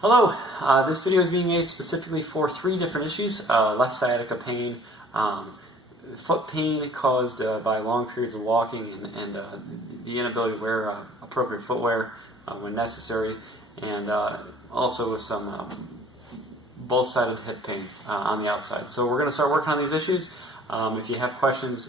Hello, this video is being made specifically for three different issues: left sciatica pain, foot pain caused by long periods of walking and the inability to wear appropriate footwear when necessary, and also with some both-sided hip pain on the outside. So we're going to start working on these issues. If you have questions,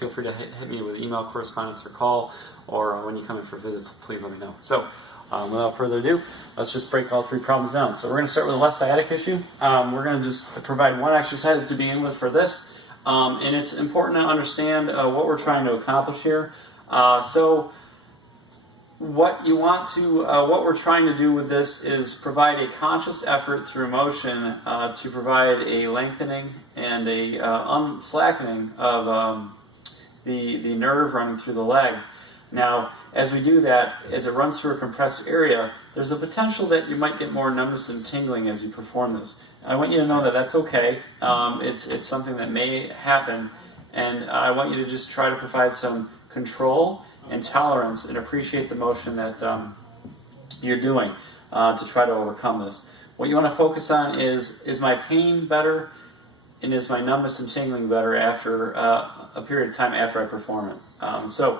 feel free to hit me with email correspondence or call, or when you come in for visits, please let me know. So without further ado, let's just break all three problems down. So we're going to start with the left sciatic issue. We're going to just provide one exercise to begin with for this, and it's important to understand what we're trying to accomplish here. What we're trying to do with this is provide a conscious effort through motion to provide a lengthening and a unslackening of the nerve running through the leg. Now, as we do that, as it runs through a compressed area, there's a potential that you might get more numbness and tingling as you perform this. I want you to know that that's okay. It's something that may happen, and I want you to just try to provide some control and tolerance and appreciate the motion that you're doing to try to overcome this. What you want to focus on is my pain better, and is my numbness and tingling better after a period of time after I perform it. So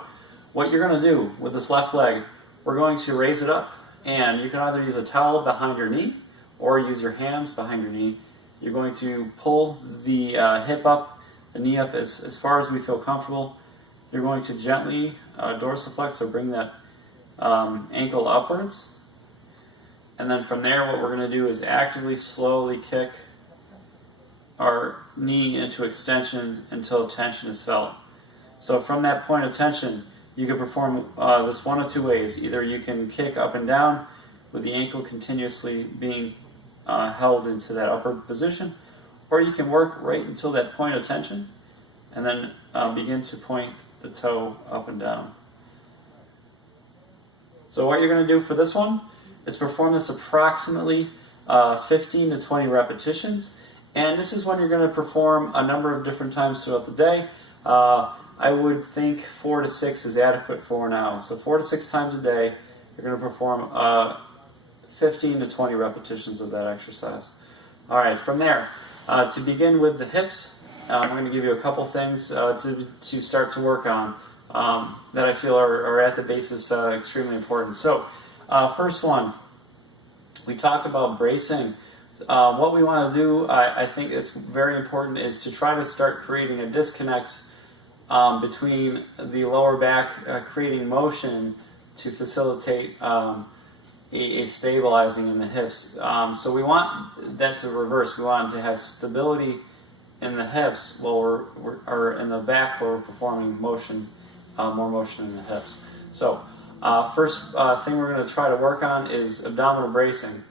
what you're going to do with this left leg, we're going to raise it up, and you can either use a towel behind your knee or use your hands behind your knee. You're going to pull the hip up, the knee up as far as we feel comfortable. You're going to gently dorsiflex, so bring that ankle upwards. And then from there, what we're going to do is actively, slowly kick our knee into extension until tension is felt. So from that point of tension, you can perform this one of two ways. Either you can kick up and down with the ankle continuously being held into that upward position, or you can work right until that point of tension and then begin to point the toe up and down. So what you're going to do for this one is perform this approximately 15 to 20 repetitions, and this is when you're going to perform a number of different times throughout the day. I would think 4 to 6 is adequate for now. So 4 to 6 times a day, you're going to perform 15 to 20 repetitions of that exercise. All right, from there, to begin with the hips, I'm going to give you a couple things to start to work on that I feel are at the basis extremely important. So first one, we talked about bracing. What we want to do, I think it's very important, is to try to start creating a disconnect between the lower back creating motion to facilitate a stabilizing in the hips. So we want that to reverse. We want to have stability in the hips while or in the back while we're performing motion, more motion in the hips. So first thing we're going to try to work on is abdominal bracing.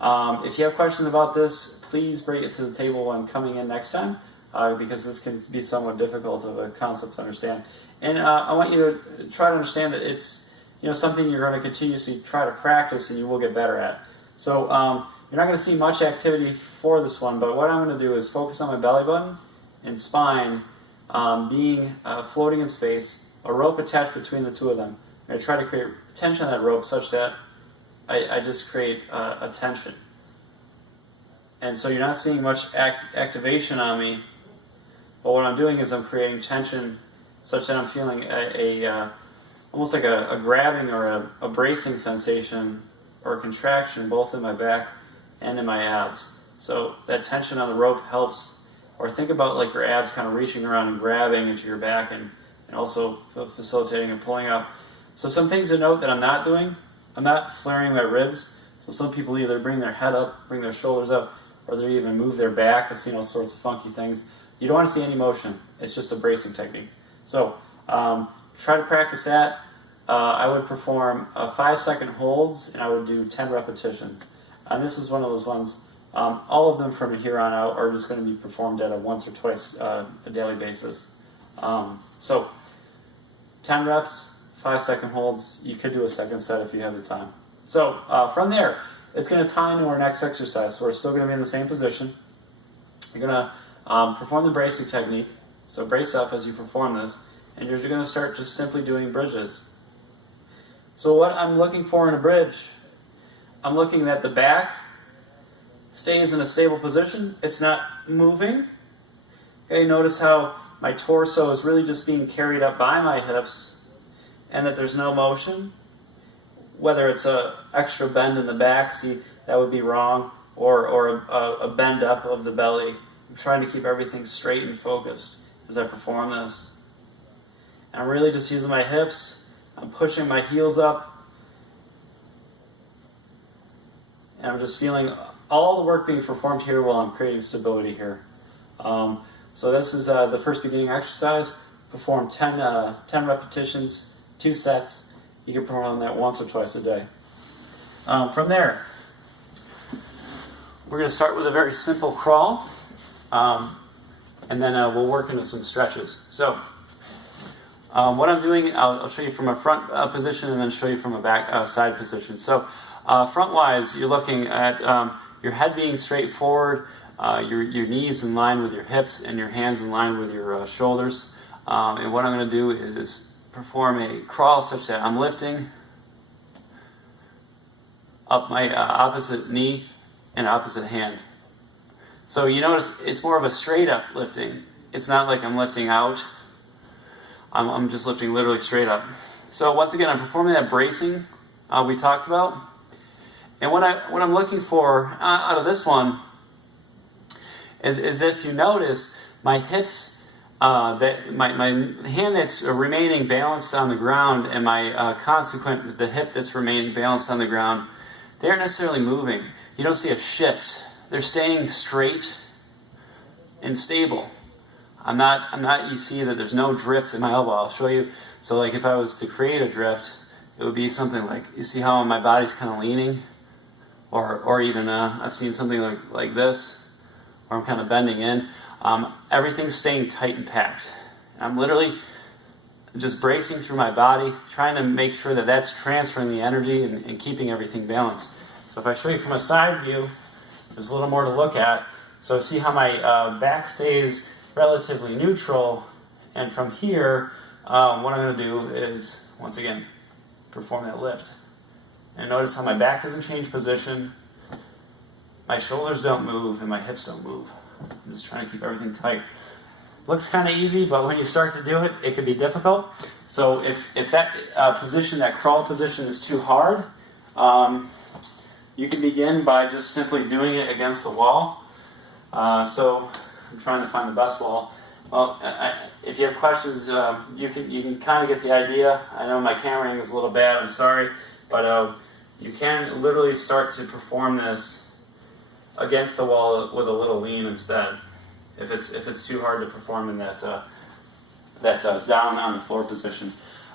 If you have questions about this, please bring it to the table when coming in next time, because this can be somewhat difficult of a concept to understand. And I want you to try to understand that it's something you're going to continuously try to practice and you will get better at. So you're not going to see much activity for this one, but what I'm going to do is focus on my belly button and spine being floating in space, a rope attached between the two of them. I'm going to try to create tension on that rope such that I just create a tension. And so you're not seeing much activation on me, but what I'm doing is I'm creating tension such that I'm feeling almost like a grabbing or a bracing sensation or a contraction both in my back and in my abs. So that tension on the rope helps, or think about like your abs kind of reaching around and grabbing into your back and also facilitating and pulling up. So some things to note that I'm not doing, I'm not flaring my ribs. So some people either bring their head up, bring their shoulders up, or they even move their back. I've seen all sorts of funky things. You don't want to see any motion. It's just a bracing technique. So try to practice that. I would perform 5-second holds, and I would do 10 repetitions. And this is one of those ones, all of them from here on out are just going to be performed at a once or twice a daily basis. So 10 reps, 5-second holds. You could do a second set if you have the time. So from there, it's going to tie into our next exercise. So we're still going to be in the same position. You're going to perform the bracing technique. So brace up as you perform this, and you're going to start just simply doing bridges. So what I'm looking for in a bridge I'm looking at the back stays in a stable position. It's not moving. Okay, notice how my torso is really just being carried up by my hips and that there's no motion. Whether it's a extra bend in the back, see, that would be wrong, or a bend up of the belly. I'm trying to keep everything straight and focused as I perform this. And I'm really just using my hips. I'm pushing my heels up. And I'm just feeling all the work being performed here while I'm creating stability here. So this is the first beginning exercise. Perform 10 repetitions, 2 sets. You can perform that once or twice a day. From there, we're going to start with a very simple crawl, and then we'll work into some stretches. So what I'm doing, I'll show you from a front position and then show you from a back side position. So front-wise, you're looking at your head being straight forward, your knees in line with your hips, and your hands in line with your shoulders. And what I'm going to do is perform a crawl such that I'm lifting up my opposite knee and opposite hand. So you notice it's more of a straight up lifting. It's not like I'm lifting out. I'm just lifting literally straight up. So once again, I'm performing that bracing we talked about. And what I'm looking for out of this one is if you notice my hips, that my hand that's remaining balanced on the ground and my the hip that's remaining balanced on the ground, they aren't necessarily moving. You don't see a shift. They're staying straight and stable. You see that there's no drift in my elbow. I'll show you. So like if I was to create a drift, it would be something like, you see how my body's kind of leaning? Or even I've seen something like this, where I'm kind of bending in. Everything's staying tight and packed. I'm literally just bracing through my body, trying to make sure that that's transferring the energy and keeping everything balanced. So if I show you from a side view, there's a little more to look at. So see how my back stays relatively neutral, and from here, what I'm going to do is, once again, perform that lift. And notice how my back doesn't change position, my shoulders don't move, and my hips don't move. I'm just trying to keep everything tight. Looks kind of easy, but when you start to do it, it can be difficult. So if that position, that crawl position, is too hard, you can begin by just simply doing it against the wall. So I'm trying to find the best wall. Well, if you have questions, you can kind of get the idea. I know my camera angle is a little bad, I'm sorry, but you can literally start to perform this against the wall with a little lean instead, if it's too hard to perform in that down on the floor position.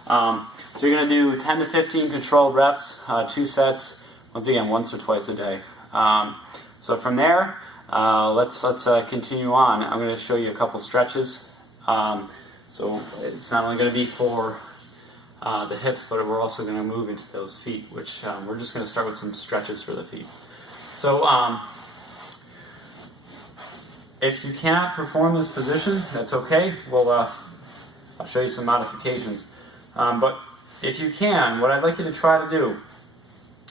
So you're going to do 10 to 15 controlled reps, 2 sets, once again, once or twice a day. So from there, let's continue on. I'm going to show you a couple stretches. So it's not only going to be for the hips, but we're also going to move into those feet, which we're just going to start with some stretches for the feet. So if you cannot perform this position, that's okay. I'll show you some modifications. But if you can, what I'd like you to try to do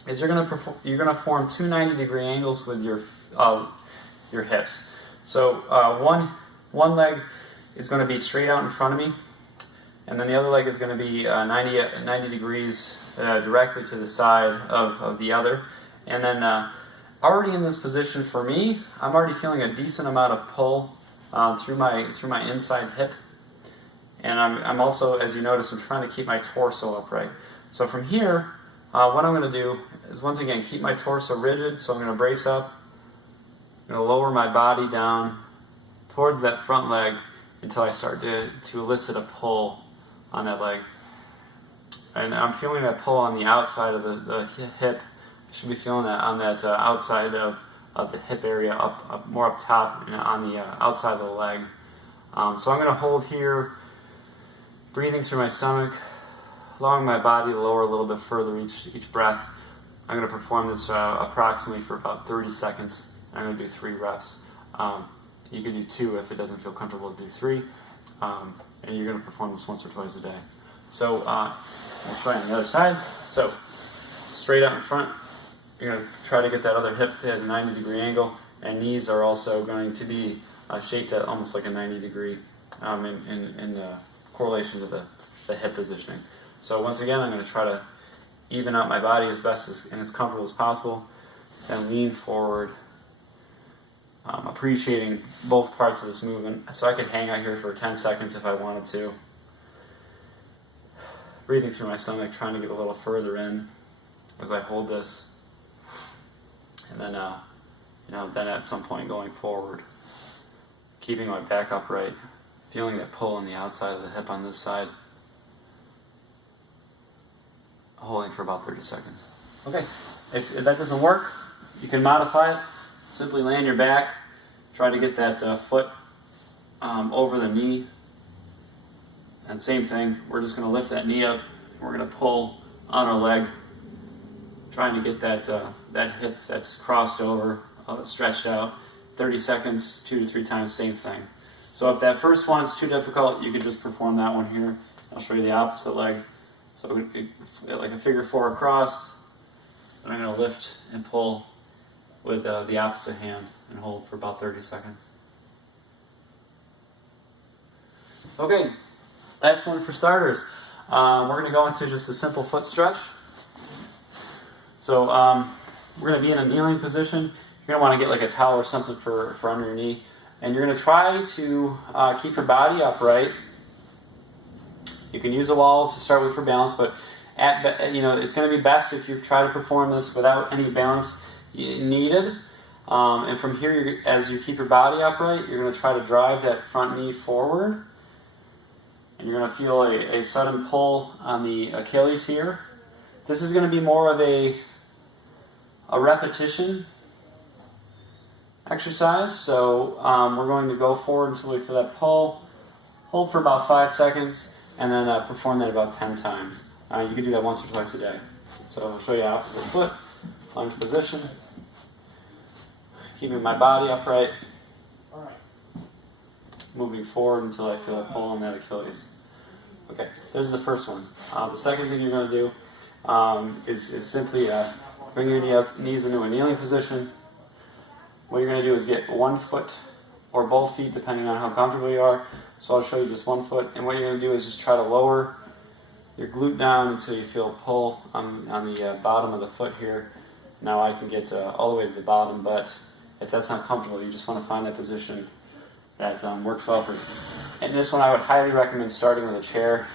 is you're going to form 2 90-degree angles with your hips. So one leg is going to be straight out in front of me, and then the other leg is going to be 90 degrees directly to the side of the other. And then already in this position for me, I'm already feeling a decent amount of pull through my inside hip. And I'm also, as you notice, I'm trying to keep my torso upright. So from here, what I'm going to do is, once again, keep my torso rigid. So I'm going to brace up. I'm going to lower my body down towards that front leg until I start to elicit a pull on that leg. And I'm feeling that pull on the outside of the hip. I should be feeling that on that outside of the hip area, up more up top, on the outside of the leg. So I'm going to hold here, breathing through my stomach, allowing my body to lower a little bit further each breath. I'm going to perform this approximately for about 30 seconds. I'm going to do 3 reps. You can do 2 if it doesn't feel comfortable to do 3. And you're going to perform this once or twice a day. So I'll try on the other side. So straight out in front, you're going to try to get that other hip at a 90-degree angle, and knees are also going to be shaped at almost like a 90-degree in correlation to the hip positioning. So once again, I'm going to try to even out my body as best and as comfortable as possible, and lean forward, appreciating both parts of this movement. So I could hang out here for 10 seconds if I wanted to. Breathing through my stomach, trying to get a little further in as I hold this. And then, then at some point going forward, keeping my back upright, feeling that pull on the outside of the hip on this side, holding for about 30 seconds. Okay, if that doesn't work, you can modify it. Simply lay on your back, try to get that foot over the knee. And same thing, we're just going to lift that knee up, we're going to pull on our leg, trying to get that hip that's crossed over, stretched out. 30 seconds, 2 to 3 times, same thing. So if that first one's too difficult, you could just perform that one here. I'll show you the opposite leg. So like a figure 4 across, and I'm going to lift and pull with the opposite hand and hold for about 30 seconds. Okay, last one for starters. We're going to go into just a simple foot stretch. So we're going to be in a kneeling position. You're going to want to get like a towel or something for under your knee. And you're going to try to keep your body upright. You can use a wall to start with for balance, but it's going to be best if you try to perform this without any balance needed. And from here, as you keep your body upright, you're going to try to drive that front knee forward. And you're going to feel a sudden pull on the Achilles here. This is going to be more of a repetition exercise. So we're going to go forward until we feel that pull, hold for about 5 seconds, and then perform that about 10 times. You can do that once or twice a day. So I'll show you opposite foot, lunge position, keeping my body upright, moving forward until I feel a pull on that Achilles. Okay, there's the first one. The second thing you're going to do is simply bring your knees into a kneeling position. What you're going to do is get one foot or both feet, depending on how comfortable you are. So I'll show you just one foot. And what you're going to do is just try to lower your glute down until you feel a pull on the bottom of the foot here. Now I can get all the way to the bottom, but if that's not comfortable, you just want to find that position that works well for you. And this one I would highly recommend starting with a chair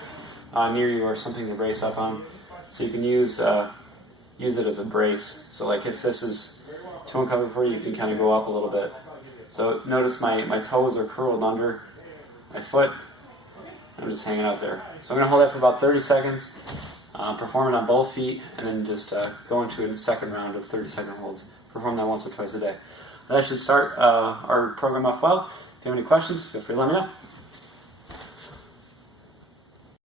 near you or something to brace up on. So you can use it as a brace. So like if this is too uncomfortable for you, you can kind of go up a little bit. So notice my toes are curled under my foot. I'm just hanging out there. So I'm going to hold that for about 30 seconds, perform it on both feet, and then just go into a second round of 30-second holds. Perform that once or twice a day. That should start our program off well. If you have any questions, feel free to let me know.